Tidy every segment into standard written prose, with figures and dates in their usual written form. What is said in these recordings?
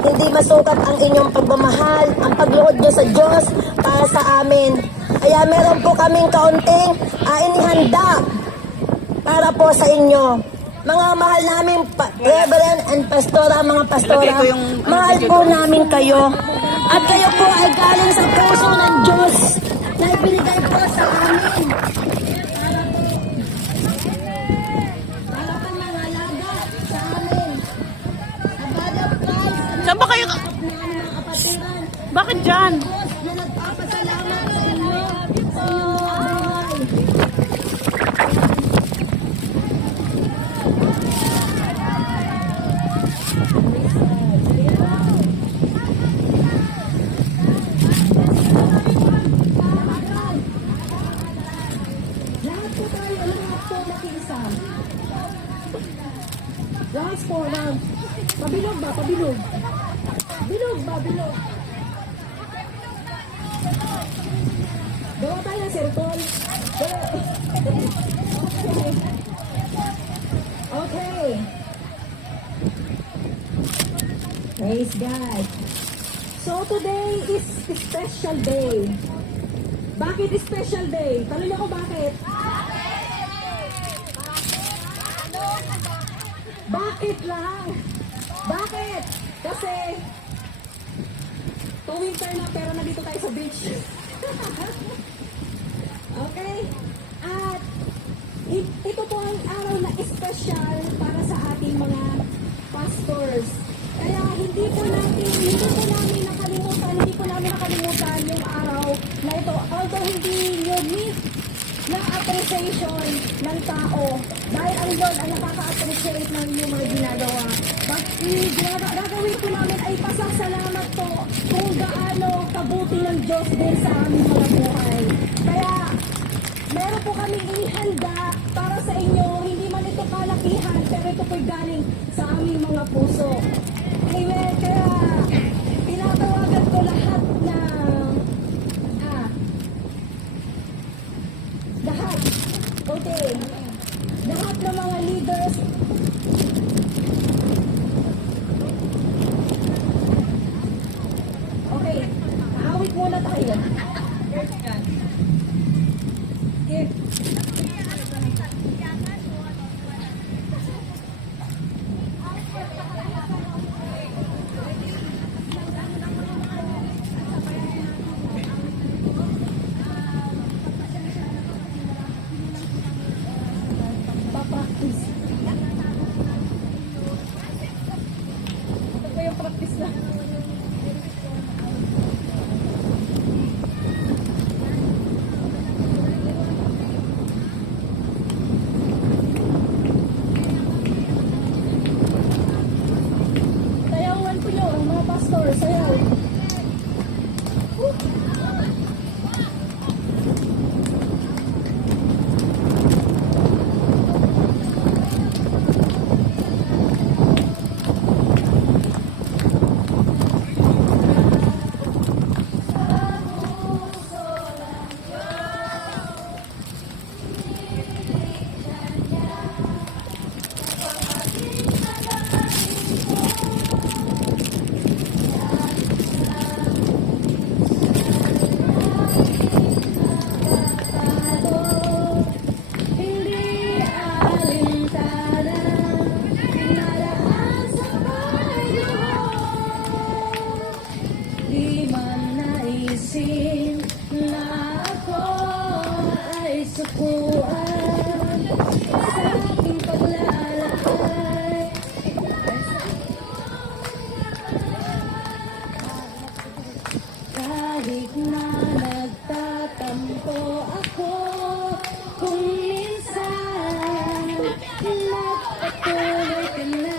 hindi masukat ang inyong pagmamahal, ang pagluhod nyo sa Diyos para sa amin. Kaya meron po kaming kaunting inihanda para po sa inyo. Mga mahal namin Reverend and Pastora, mga Pastora, mahal po namin kayo. At kayo po ay galing sa puso ng Diyos na ibinigay po sa amin. Para po mangalaga sa amin. Sa body of Christ. Saan ba kayo? Bakit dyan? Na nagpapasalamat sa inyo, sa inyong buhay. Lahat po tayo, lahat po makiisa. Rounds po, rounds. Pabilog ba? Pabilog. Bilog ba? Bilog. Gawa tayo ng circle. Okay. Praise God. So today is a special day. Bakit special day? Tanong niyo ko bakit? Bakit lang? Bakit? Kasi winter na pero nandito tayo sa beach. Okay? At ito po ang araw na special para sa ating mga pastors. Kaya hindi po namin nakalimutan yung araw na ito. Although hindi nyo meet ng appreciation ng tao. Dahil ang Lord ang nakaka-appreciate ng inyong mga ginagawa. But gagawin po namin ay pasasalamat po kung gaano kabuti ng Diyos din sa aming mga buhay. Kaya meron po kami ihanda para sa inyo. Hindi man ito kalakihan, pero ito po'y galing sa aming mga puso. Amen. Kaya tinatawagan ko lahat na okay. Lahat ng mga leaders. Okay. Aawit muna tayo. Okay. Practice. Ito pa yung practice na. Sayawan po nyo, mga pastor, sayaw. Kahit na nagtatampo ako, kung minsan nagpatuloy ka na,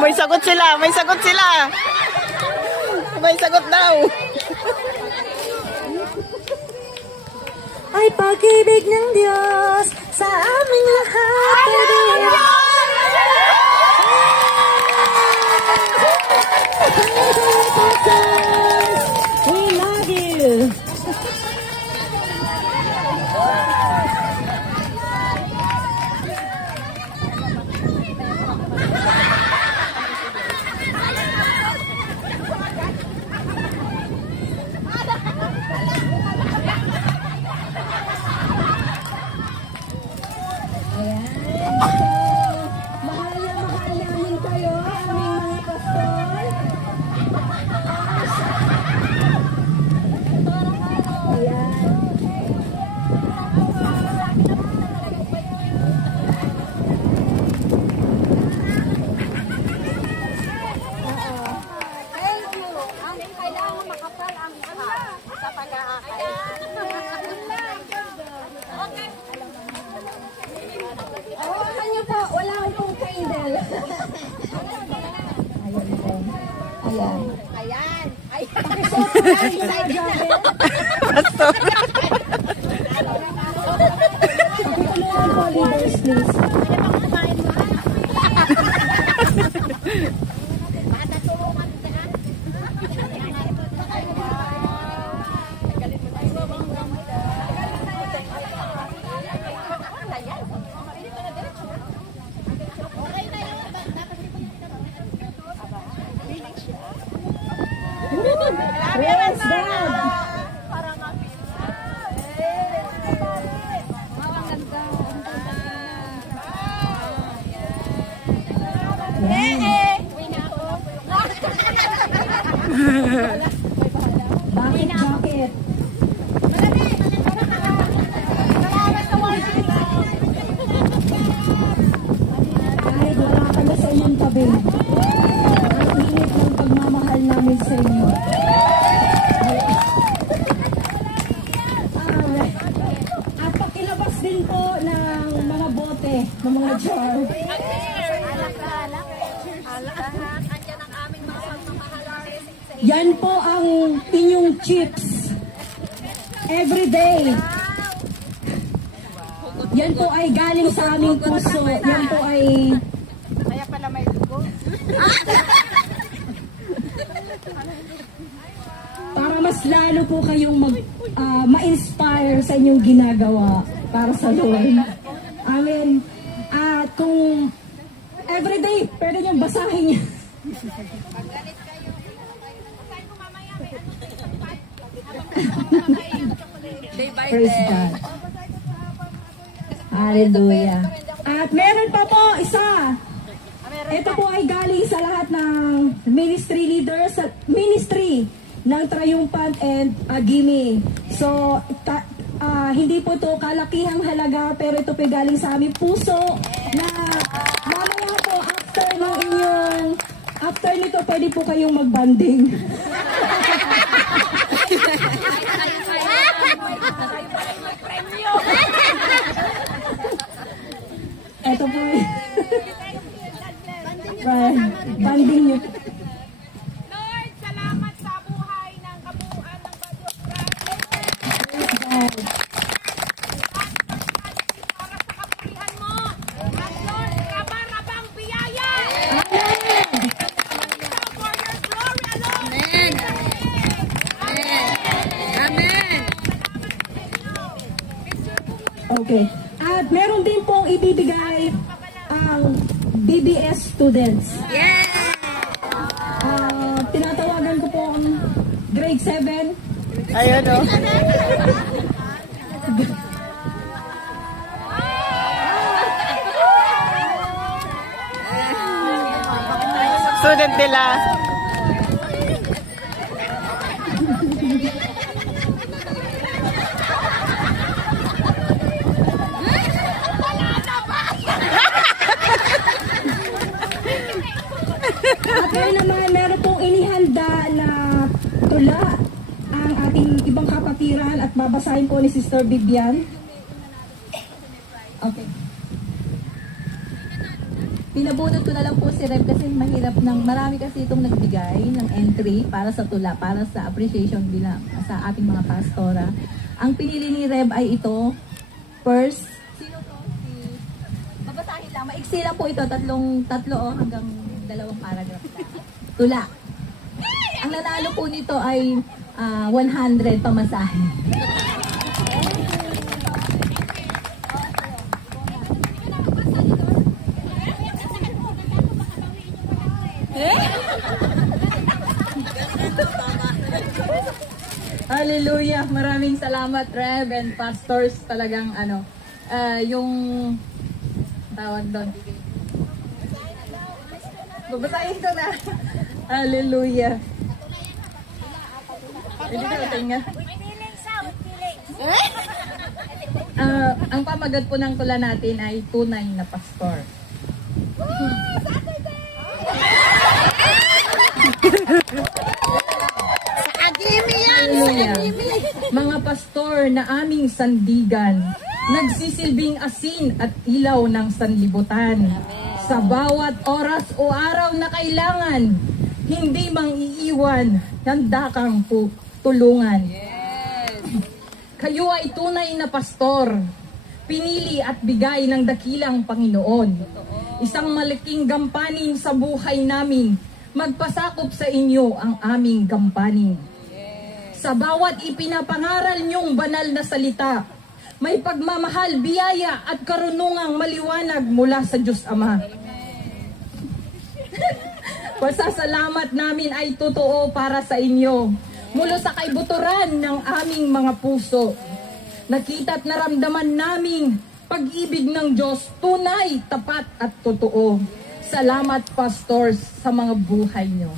May sagot sila, may sagot sila. May sagot daw. Ay pag-ibig ng Diyos sa aming lahat. We love you. Mahal namin kayo, aming mga pastor. Ayan. Thank you. Ang kailangan makapal ang mukha sa pag-aakay. Okay. Hawakan niyo po, wala akong candle. Ayan po. Ayan. Ayan. Ayan. Pakisuot po kayo sa jacket. Pakitulungan po, leaders, please. Praise God. Bakit jacket? Kahit wala kami sa inyong tabi, ang init ng pagmamahal namin sa inyo. At pakilabas din po ng mga bote, ng mga jar. Yan po ang inyong chips. Every day. Yan po ay galing sa aming puso. Yan po ay... Kaya pala may dugo. para mas lalo po kayong ma-inspire sa inyong ginagawa para sa Lord. Amen. At kung everyday, pwede niyong basahin niya. Praise God. Hallelujah. At meron pa po isa. Ito po ay galing sa lahat ng ministry leaders, ministry ng Triumphant and Agimi. So, hindi po to kalakihang halaga, pero ito po galing sa aming puso na mamaya po after nito pwede po kayong magbanding. Ito po banding nyo. Lord, salamat sa buhay ng kabuuan ng Bagyo para sa kapurihan mo. At Lord, kabarabang biyaya. For your glory alone. Amen. Amen. Okay. At meron din pong ibibigay ang BBS students. Yes. Tinatawagan ko po ang grade 7. Ayun o. Student nila. At ngayon naman, meron pong inihanda na tula ang ating ibang kapatiran at babasahin po ni Sister Bibian. Okay. pinabunot ko na lang po si Rep kasi mahirap marami kasi itong nagbigay ng entry para sa tula, para sa appreciation bilang sa ating mga pastora. Ang pinili ni Reb ay ito, first, sino to? Babasahin lang, maiksi lang po ito, tatlo hanggang 2 paragraph lang. Tula. Ang nanalo po nito ay 100 pamasahe. Hallelujah! Maraming salamat, Rev and pastors. Talagang yung tawag doon. Babasahin ko na. Hallelujah! Hindi ko tingnan. Ang pamagat po ng tula natin ay tunay na pastor. Hallelujah. Mga pastor na aming sandigan, nagsisilbing asin at ilaw ng sanlibutan. Sa bawat oras o araw na kailangan, hindi mang iiwan, handa kang tulungan. Kayo ay tunay na pastor, pinili at bigay ng dakilang Panginoon. Isang malaking gampanin sa buhay namin, magpasakop sa inyo ang aming gampanin. Sa bawat ipinapangaral niyong banal na salita, may pagmamahal, biyaya at karunungang maliwanag mula sa Diyos Ama. Pasasalamat namin ay totoo para sa inyo, mula sa kaibuturan ng aming mga puso. Nakita at naramdaman naming pag-ibig ng Diyos, tunay, tapat at totoo. Salamat, pastors, sa mga buhay niyo.